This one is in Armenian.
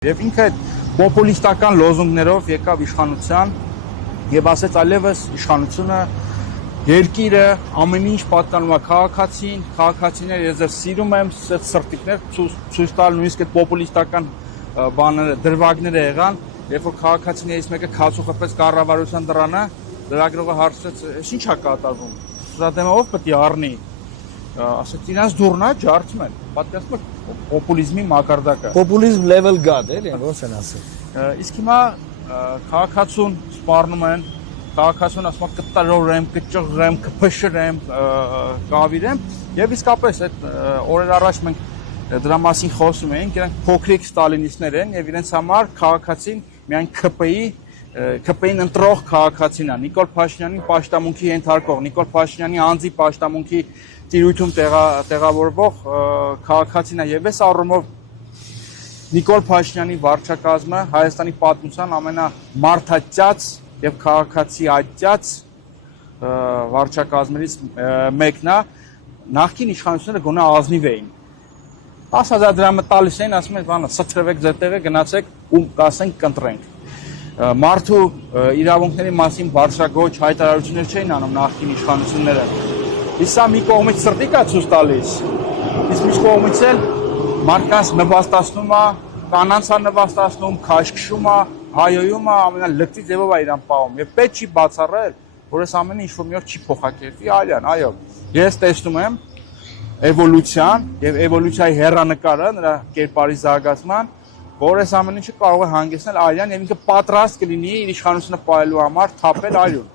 Եվ ինքը պոպուլիստական լոզունգներով եկավ իշխանության եւ ասեց այլևս իշխանությունը երկիրը ամեն ինչ պատկանում է քաղաքացին, քաղաքացիները ես ձեր սիրում եմ, սրտիկներ ցույց տալ նույնիսկ այդ պոպուլիստական բաները դրվագները եղան, երբ որ քաղաքացիներից մեկը քացու խփեց կառավարության դռանը, լրագրողը հարցրեց, «Ինչ է կատարվում»։ Սրա դեմը ով պետք է առնի։ Ասաց իրանց դուրնա ջարդում են, պատկերացնում եք պոպուլիզմի մակարդակը։ Պոպուլիզմ level God էլի, ոնց են ասել։ Իսկ հիմա քաղաքացուն սպառնում են, քաղաքացուն ասում է կտարորեմ, կճղրեմ, կփշրեմ, կավիրեմ, եւ իսկապես այդ օրեր առաջ մենք դրա մասին խոսում էինք, իրանք փոքրիկ ստալինիստներ են եւ իրենց համար քաղաքացին միայն ԿՊ-ին ընտրող քաղաքացին է, Նիկոլ Փաշինյանին պաշտամունքի ենթարկող, Նիկոլ Փաշինյանի անձի պաշտամունքի տիրույթում տեղավորվող քաղաքացին է եւ այս առումով Նիկոլ Փաշինյանի վարչակազմը Հայաստանի պատմության ամենամարդաճած եւ քաղաքացիաճած վարչակազմերից մեկն է, նախկին իշխանությունները գոնե ազնիվ էին 10,000 դրամը տալիս էին, ասում են, բանը, սթրվեք ձեր տեղը, գնացեք ու կասենք կընտրենք։ Մարդու իրավունքների մասին բարձրագույն հայտարարություններ չէին անում նախկին իշխանությունները։ Իսկ սա մի կողմից սրտի կա ցույց տալիս, իսկ մյուս կողմից էլ մարդկանց նվաստացնում է, կանանց է նվաստացնում, քաշքշում է, հայոյում է, ամենալկտի ձևով է իրան պահում։ Եվ պետք չի բացառել, որ այս ամենը ինչ-որ մի օր չի փոխակերպվի, այլն, այո։ Ես տեսնում եմ էվոլյուցիան եւ էվոլյուցիայի հեռանկարը նրա կերպարի զարգացման, որ այս ամեն ինչը կարող է հանգեցնել այլյան եւ ինքը պատրաստ կլինի իր իշխանությունը պահելու համար թափել այլուն։